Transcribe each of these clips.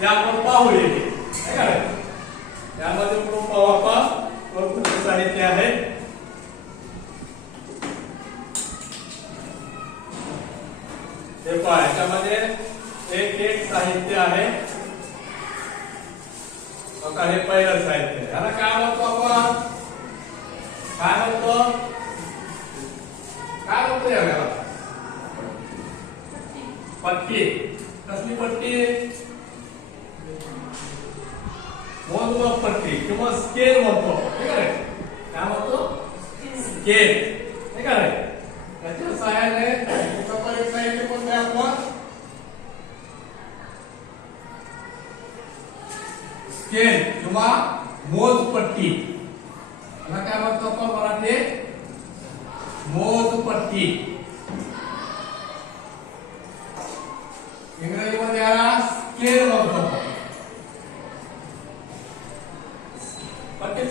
हे आपण पाहूया यामध्ये आपण भरपूर साहित्य आहे. हे पहा याच्यामध्ये एक एक साहित्य आहे. बघा हे पहिलं साहित्य आहे. याला काय म्हणतो आपण? काय म्हणतो? काय म्हणतो याला पट्टी. कसली पट्टी? मोजमाप पट्टी किंवा स्केल म्हणतो ठीक आहे काय म्हणतो स्केल ठीक आहे त्याच्या सहाय्याने त्याचं पण एक साहित्य कोणतं आहे आपण स्केल किंवा मोजपट्टी याला काय म्हणतो आपण मराठी मोजपट्टी इंग्रजीमध्ये याला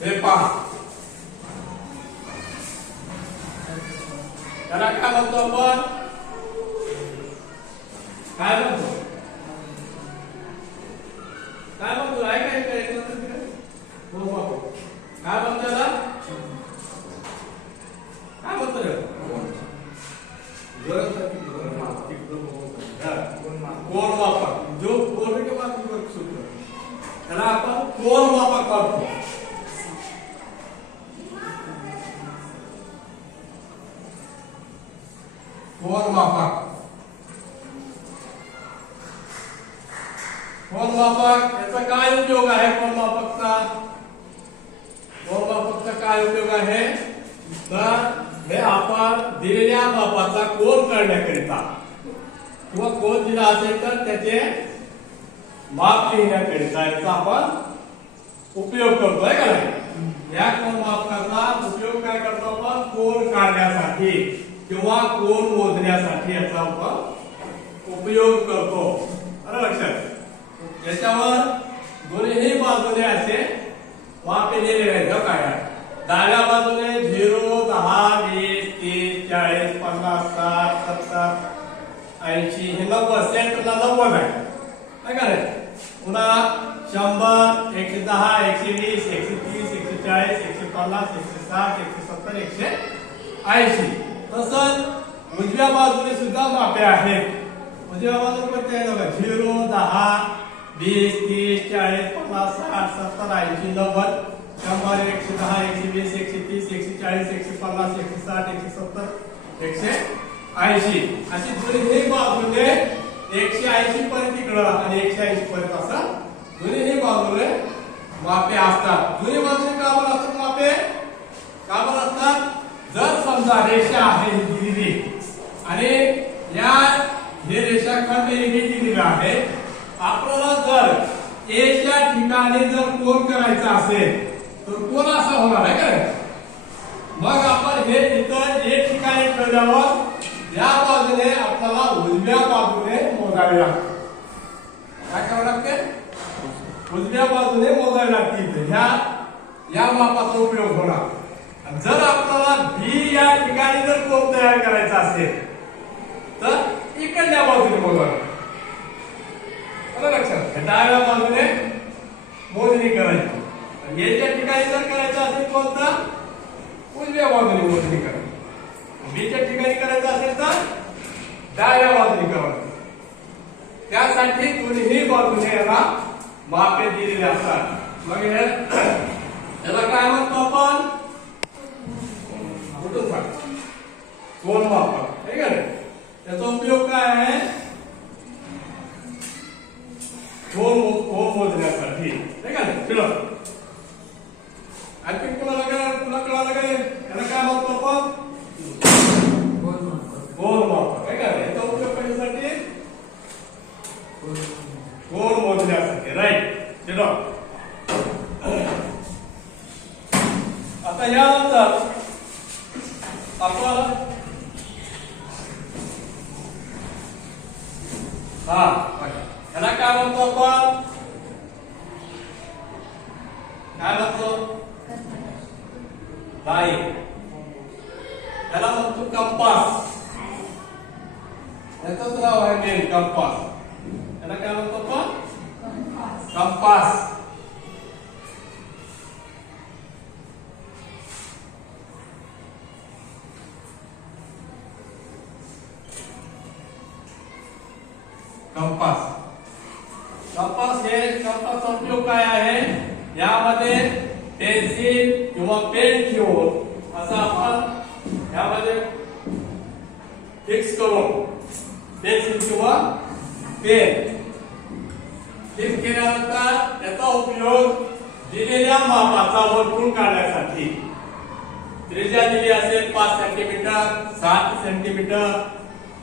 हे पहा त्याला काय कोण मापक कोण मापक याचा काय उपयोग आहे कोण मापकचा कोण मापकचा काय उपयोग आहे तर हे आपण दिलेल्या मापाचा कोण करण्याकरिता किंवा कोण दिला असेल तर त्याचे माप लिहिण्याकरिता याचा आपण उपयोग करतोय का नाही? या कोण मापकाचा उपयोग काय करतो आपण कोण काढण्यासाठी किंवा कोण मोजण्यासाठी याचा आपण उपयोग करतो. अरे लक्षात. याच्यावर दोन्ही बाजूने असे माप केलेले आहेत. काय? आहे? डाव्या बाजूने झिरो दहा वीस तीस चाळीस पन्नास साठ सत्तर ऐंशी हे नव्वद. सेंटरला नव्वद आहे. काय का पुन्हा शंभर एकशे दहा एकशे वीस एकशे तीस एकशे चाळीस एकशे पन्नास एकशे साठ एकशे सत्तर एकशे ऐंशी. तसंच उजव्या बाजूने सुद्धा मापे आहेत. उजव्या बाजूला पण त्या बघा झिरो दहा वीस तीस चाळीस पन्नास साठ सत्तर ऐंशी नव्वद. शंभर एकशे दहा एकशे वीस एकशे तीस एकशे चाळीस एकशे पन्नास एकशे साठ एकशे सत्तर एकशे ऐंशी. अशी दोन्ही बाजूने एकशे ऐंशी पर्यंत इकडं आणि एकशे ऐंशी पर्यंत असं दोन्ही बाजूने मापे असतात. दोन्ही बाजूने का बरं असतात मापे का बरं असतात जर समजा रेषा आहे दिलेली आणि या हे रेषाखंड हे दिलेलं आहे. आपल्याला जर एच्या ठिकाणी जर कोण करायचा असेल तर कोण असा होणार आहे का मग आपण हे इतर एक ठिकाणी ठेवल्यावर या बाजूने आपल्याला उजव्या बाजूने मोजावे लागते काय करावं लागते उजव्या बाजूने मोजावे लागते ह्या या मापाचा उपयोग होणार. जर आपल्याला बी या ठिकाणी जर कोण तयार करायचा असेल तर इकडल्या बाजूने बोलवा. लक्षात. डाव्या बाजूने मोजणी करायची. याच्या ठिकाणी जर करायचं असेल कोणता उजव्या बाजूने मोजणी करायची बीच्या ठिकाणी करायचं असेल तर डाव्या बाजूने करायचं त्यासाठी दोन्ही बाजूने याला मापे दिलेले असतात. मग हे याला काय म्हणतो आपण कुठून सांग कोण मापक ठीक आहे त्याचा उपयोग काय आहे कोण कोण मोजण्यासाठी ठीक आहे फिरव आणखी कोणाला काय तुला कळालं काय याला काय म्हणतो आपण कोण मापक काय काय याचा उपयोग कशासाठी कोण मोजण्यासाठी राईट चलो आता यानंतर आपण हा ह्याला काय म्हणतो आपण काय म्हणतो नाही त्याला म्हणतो कंपास याचंच नाव आहे मेन कंपास त्याला काय म्हणतो आपण कंपास कंपास कंपास हे कंपासचा उपयोग काय आहे यामध्ये पेन्सिल किंवा पेन घेऊन असं आपण यामध्ये फिक्स करून पेन्सिल किंवा पेन फिक्स केल्यानंतर त्याचा उपयोग दिलेल्या मापाचा वर्तुळ काढण्यासाठी. त्रिज्या दिली असेल पाच सेंटीमीटर सात सेंटीमीटर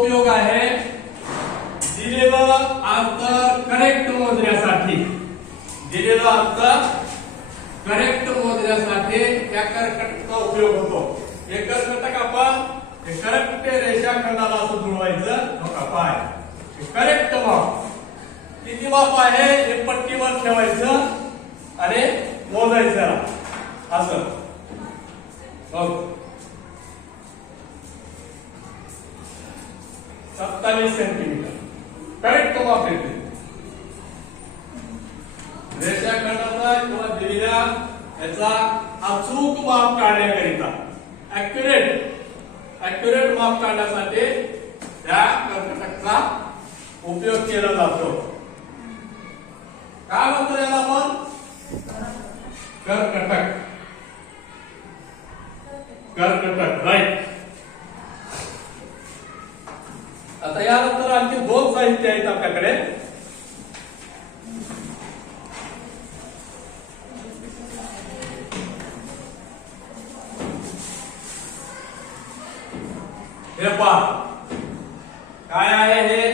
उपयोग आहे. दिलेलं अंतर करेक्ट मोजण्यासाठी. दिलेलं अंतर करेक्ट मोजण्यासाठी त्या कर्कटकचा उपयोग होतो. हे कर्कटक आपण हे करेक्ट रेषाखंडाला असं जुळवायचं. मग का पाय करेक्ट माप. किती माप आहे हे पट्टीवर ठेवायचं आणि मोजायचं. असं. बघ. सत्तावीस सेंटीमीटर करेक्ट माप येते रेषाखंडाचा किंवा दिलेल्या याचा अचूक माप काढण्याकरिता अॅक्युरेट अॅक्युरेट माप काढण्यासाठी त्या कर्कटकचा उपयोग केला जातो. काय म्हणतो याला आपण? कर्कटक कर्कटक राईट आता यानंतर आणखी दोन साहित्य आहेत आपल्याकडे. हे पहा. काय आहे हे?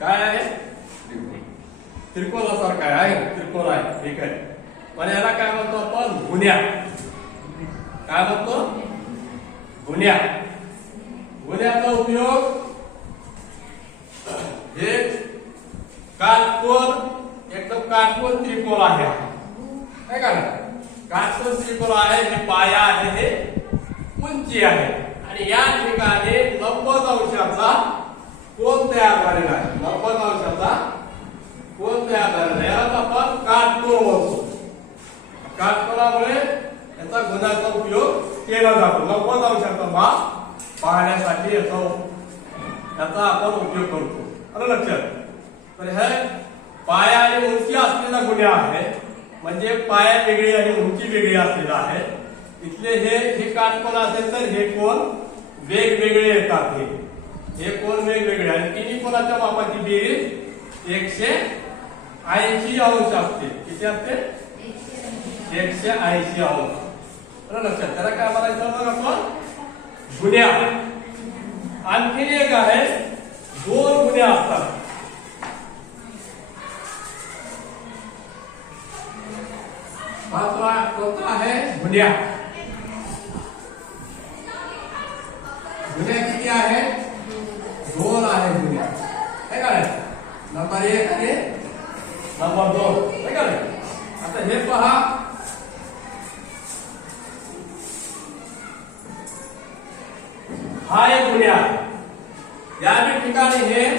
काय आहे? त्रिकोणासारखं आहे आहे. त्रिकोण आहे. ठीक आहे. पण याला काय म्हणतो आपण? गुन्ह्या काय म्हणतो? गुन्ह्या गुन्ह्याचा उपयोग हे काटकोन एकदम काटकोन त्रिकोण आहे. काय का काटकोन त्रिकोण आहे हे पाया आहे हे उंची आहे. आणि या ठिकाणी नव्वद अंशाचा कोण तयार झालेला आहे. नव्वद अंशाचा कोण तयार झालेला आहे. यालाच आपण काटकोन म्हणतो. काटकोनामुळे याचा गुणाचा उपयोग केला जातो. नव्वद अंशाचा भाग पाहण्यासाठी याचा याचा आपण उपयोग करतो. आलं लक्षात तर हे पाया आणि उंची असलेला गुन्हा आहे. म्हणजे पाया वेगळी आणि उंची वेगळी असलेला आहे. इथले हे हे काटकोन असेल तर हे कोण वेगवेगळे येतात हे. हे कोण वेगवेगळे आणि तिन्ही कोणाच्या मापाची बेरीज? एकशे ऐंशी अंश असते. किती असते? एकशे ऐंशी अंश. लक्षात. त्याला काय म्हणायचं? बघ आपण गुन्ह्या आणखीन एक आहे दोन गुन्हे असतात. पाचवा कोणता आहे? गुन्ह्या. गुन्ह्या किती आहे? दोन आहे गुन्ह्या. काय काय? नंबर एक आणि नंबर दोन. काय काय? आता हे पहा. हा या ठिकाणी हे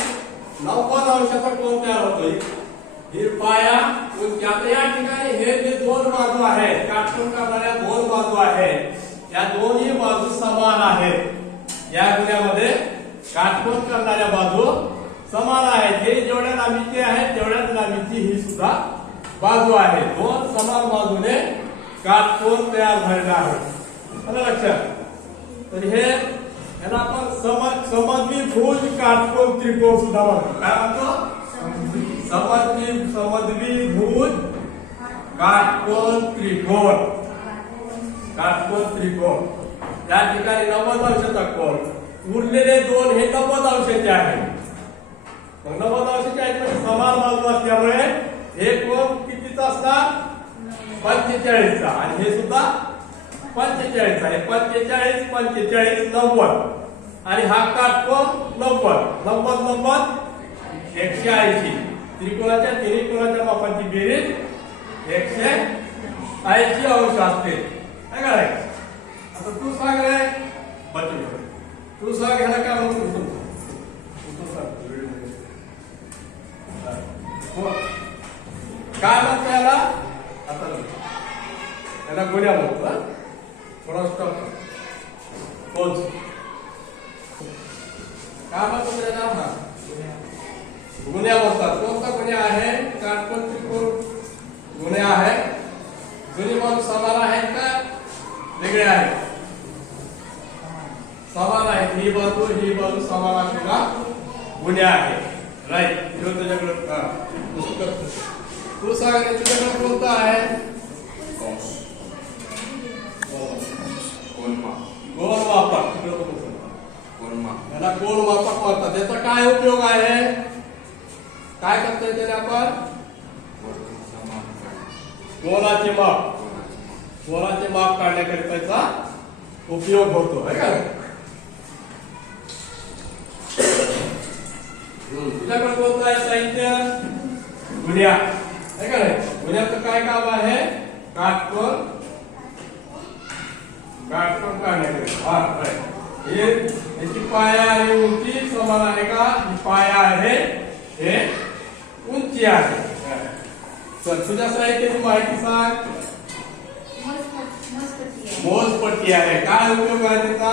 नव्वद अंशाचा कोण तयार होतोय? हे पाया आता या ठिकाणी हे जे दोन बाजू आहेत काटून करणाऱ्या दोन बाजू आहेत. या दोन्ही बाजू समान आहेत. या गुन्ह्यामध्ये काटकोन करणाऱ्या बाजू समान आहेत. हे जेवढ्या लांबीची आहेत तेवढ्याच लांबीची ही सुद्धा बाजू आहे. दोन समान बाजूने काटकोन तयार झालेला आहे. लक्षात? तर हे याला आपण समज समद्विभुज काटकोन त्रिकोण सुद्धा म्हणतो. काय म्हणतो? समद्वि भूज काटकोन त्रिकोण. काटकोन त्रिकोण. त्या ठिकाणी नव्वद अंशाचा कोण उरलेले दोन हे नव्वद अंशाचे आहेत. मग नव्वद अंशाचे आहेत म्हणजे समान बाजू असल्यामुळे हे कोण कितीचा असणार? पंचेचाळीसचा. आणि हे सुद्धा पंचेचाळीस आहे पंचेचाळीस पंचेचाळीस नव्वद. आणि हा काटकोन नव्वद. नव्वद नव्वद. एकशे ऐंशी. त्रिकोणाच्या तिन्ही कोणाच्या मापाची बेरीज एकशे ऐंशी अंश असते. काय काय आता तू सांग रे. बच्चू तू सांग ह्याला काय म्हणतो तू तू सांग. काय म्हणतो याला? आता त्याला गोळ्या म्हणतो हा? थोडा स्टॉप पोच काय म्हणतो त्याला हा गुन्ह्या बोलतात कोणता गुन्हा आहे काटकोण त्रिकोण गुन्हे आहे जुनी बाजू समान आहेत का वेगळे आहेत समान आहेत ही बाजू ही बाजू समान असलेला गुन्हे आहे राईट तुझ्याकडे हा. तू सांग तुझ्याकडे कोणता आहे याला गोल मापक म्हणतात त्याचा काय उपयोग आहे? काय करतोय त्याने आपण? वरती गोलाचे माप कोणाचे गोलाचे माप काढण्याकरिता त्याचा उपयोग होतो आहे का तुझ्याकडे कोणतं आहे साहित्य? गुन्ह्या. है का नाही? गुन्ह्याचं काय काम आहे? काटकोन. काटकोन काढण्याकरिता. हा right. हे याची पाया आणि उंची समान आहे का? ही पाया आहे हे उंची आहे. संसद असं आहे त्याची माहिती सांग. मोजपट्टी आहे. काय उपयोग आहे त्याचा?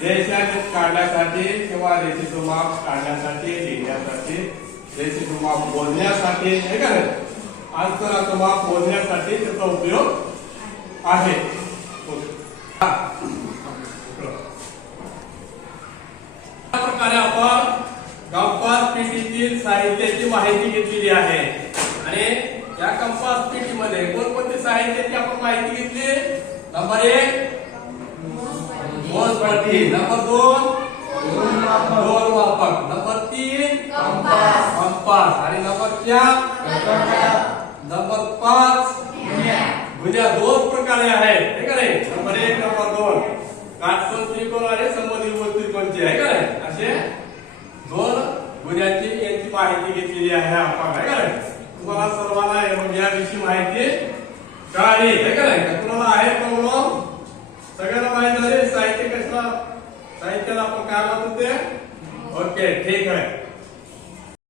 रेषा काढण्यासाठी किंवा रेषेचं माप काढण्यासाठी लिहिण्यासाठी रेषेचं माप मोजण्यासाठी हे का अंतराचं माप मोजण्यासाठी त्याचा उपयोग आहे हा. अशा प्रकारे आपण कंपास पेटीतील साहित्याची माहिती घेतलेली आहे. आणि या कंपास पेटीमध्ये कोणकोणते साहित्याची आपण माहिती घेतली? नंबर एक मोजपट्टी नंबर दोन दोन मापक नंबर तीन कंपास. कंपास आणि नंबर चार नंबर पाच गुन्ह्या. दोन प्रकारे आहेत. हे का नाही? नंबर एक नंबर दोन. काटकोन त्रिकोण आणि संबंधित त्रिकोणचे आहे? का नाही? असे दोन गुन्ह्याची यांची माहिती घेतलेली आहे आपण आहे का नाही? तुम्हाला सर्वांना याविषयी माहिती कळाली आहे का नाही? का तुम्हाला आहे प्रॉब्लेम सगळ्यांना माहिती झाली साहित्य कसं साहित्याला आपण काय म्हणतो ते? ओके ठीक आहे.